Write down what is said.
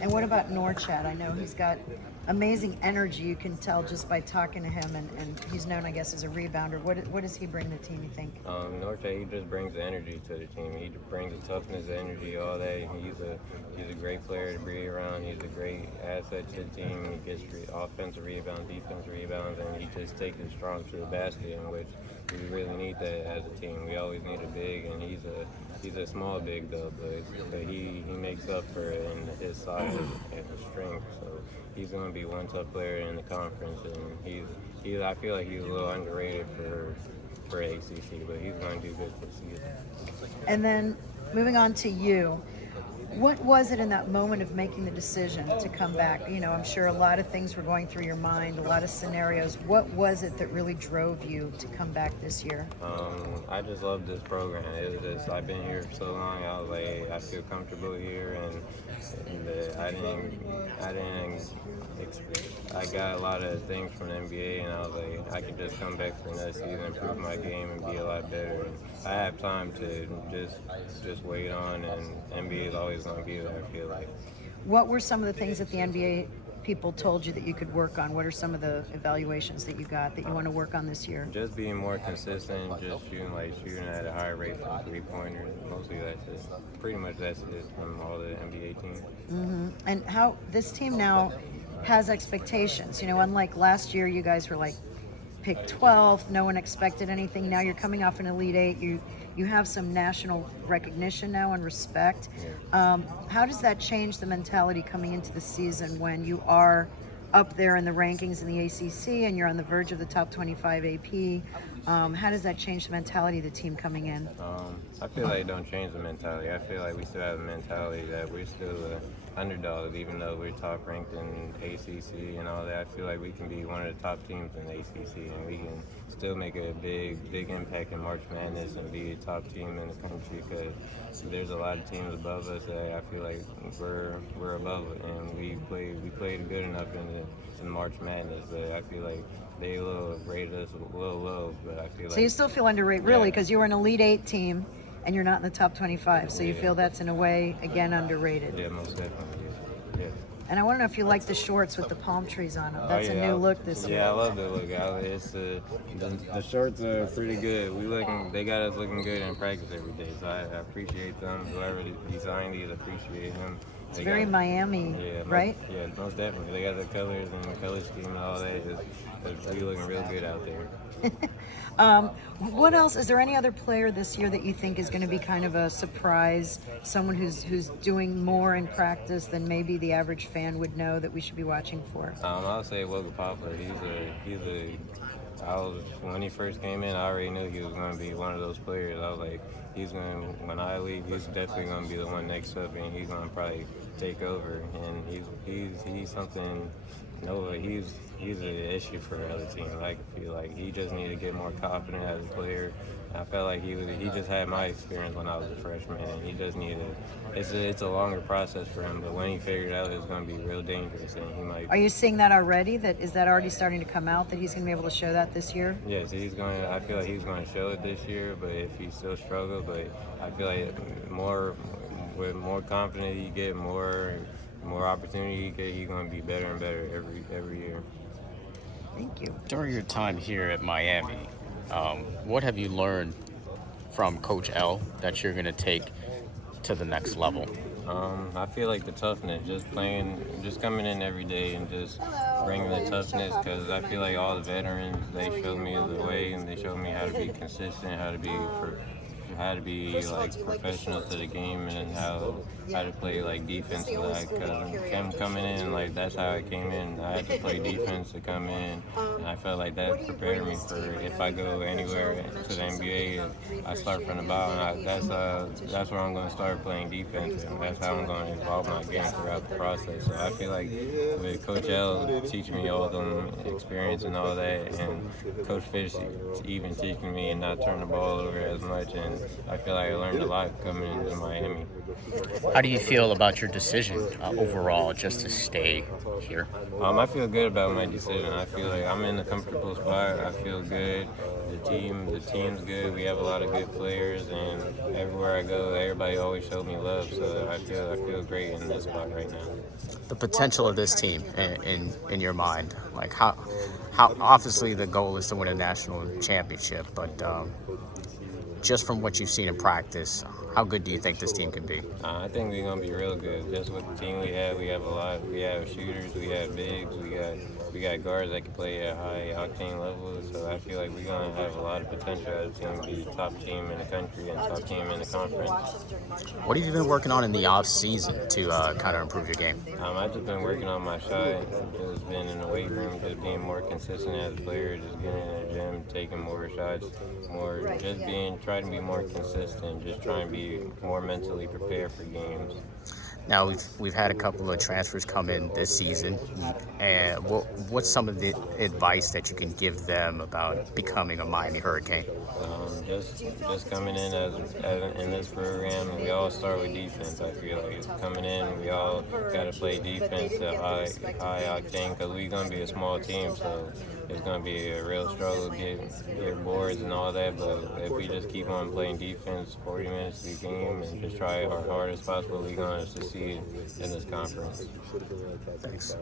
And what about Norchad? I know he's got amazing energy. You can tell just by talking to him, and he's known, I guess, as a rebounder. What does he bring the team, you think? Norte, he just brings the energy to the team. He brings the toughness, the energy, all that. He's a great player to be around. He's a great asset to the team. He gets offensive rebounds, defensive rebounds, and he just takes it strong to the basket, in which we really need that as a team. We always need a big, and he's a small big though, but he makes up for it in his size and his strength. So he's going to be one tough player in the conference, and I feel like he's a little underrated for ACC, but he's going to do good this season. And then moving on to you, what was it in that moment of making the decision to come back? You know, I'm sure a lot of things were going through your mind, a lot of scenarios. What was it that really drove you to come back this year? I just love this program. It was just, I've been here for so long. I was like, I feel comfortable here, and I got a lot of things from the NBA, and I was like, I can just come back for another season, improve my game, and be a lot better. And I have time to just wait on, and NBA is always going to be there, I feel like. What were some of the things that the NBA people told you that you could work on? What are some of the evaluations that you got that you want to work on this year? Just being more consistent, just shooting at a higher rate for three-pointers. Mostly that's it. Pretty much that's it from all the NBA teams. Mm-hmm. And how this team now has expectations. You know, unlike last year, you guys were like picked 12th. No one expected anything. Now you're coming off an Elite Eight. You have some national recognition now and respect. Yeah. How does that change the mentality coming into the season when you are up there in the rankings in the ACC and you're on the verge of the top 25 AP? How does that change the mentality of the team coming in? I feel like it don't change the mentality. I feel like we still have a mentality that we're still underdogs, even though we're top ranked in ACC and all that. I feel like we can be one of the top teams in the ACC, and we can still make a big impact in March Madness and be a top team in the country, because there's a lot of teams above us that I feel like we're above it, and we played good enough in March Madness, but I feel like they rated us a little low, but I feel like... So you still feel underrated, really, because you were an Elite Eight team and you're not in the top 25, so you feel that's in a way, again, underrated. Yeah, most definitely, yeah. And I want to know if you like the shorts with the palm trees on them. That's a new look this year. Yeah, I love the look. It's the shorts are pretty good. They got us looking good in practice every day, so I appreciate them. Whoever designed these, appreciate them. It's very Miami, right? Yeah, most definitely. They got the colors and the color scheme and all that. We looking real good out there. What else? Is there any other player this year that you think is going to be kind of a surprise? Someone who's doing more in practice than maybe the average fan would know that we should be watching for? I'll say Logan Poplar. When he first came in, I already knew he was going to be one of those players. I was like, when I leave, he's definitely going to be the one next up, and he's going to probably take over. And he's something. No, he's an issue for the other team. I feel like he just needed to get more confident as a player. I felt like he just had my experience when I was a freshman, and he just needed. It's a longer process for him, but when he figured out, it's going to be real dangerous, and he might. Are you seeing that already? Is that already starting to come out that he's going to be able to show that this year? Yes, I feel like he's going to show it this year, but if he still struggles, but I feel like with more confidence he get, more opportunity he get, he's going to be better and better every year. Thank you. During your time here at Miami, what have you learned from Coach L that you're going to take to the next level? I feel like the toughness, just coming in every day and just bringing the toughness, because I feel like all the veterans, they showed me the way, and they showed me how to be consistent, how to be like professional to the game, and how to play like defense. Because him coming in, like that's how I came in. I had to play defense to come in, and I felt like that prepared me for if I go anywhere to the NBA, I start from the bottom. That's where I'm going to start playing defense, and that's how I'm going to evolve my game throughout the process. So I feel like with Coach L teaching me all them experience and all that, and Coach Fish even teaching me and not turn the ball over as much, and I feel like I learned a lot coming into Miami. How How do you feel about your decision overall just to stay here? I feel good about my decision. I feel like I'm in a comfortable spot. I feel good. The team's good. We have a lot of good players, and everywhere I go, everybody always shows me love. So I feel great in this spot right now. The potential of this team in your mind, like how obviously the goal is to win a national championship, but just from what you've seen in practice, how good do you think this team can be? I think we're gonna be real good. Just with the team we have a lot. We have shooters, we have bigs, we got guards that can play at high octane levels. So I feel like we're gonna have a lot of potential as a team, be the top team in the country and top team in the conference. What have you been working on in the off season to kind of improve your game? I've just been working on my shot, just been in the weight room, just being more consistent as a player, just getting in the gym, taking more shots, trying to be more consistent, just trying to be more mentally prepared for games. Now we've had a couple of transfers come in this season, and what's some of the advice that you can give them about becoming a Miami Hurricane? Just coming in as in this program, we all start with defense. I feel like coming in, we all got to play defense at high octane because we're gonna be a small team, so it's gonna be a real struggle to get boards and all that. But if we just keep on playing defense 40 minutes of the game and just try our hardest possible, we're gonna succeed in this conference. Thanks.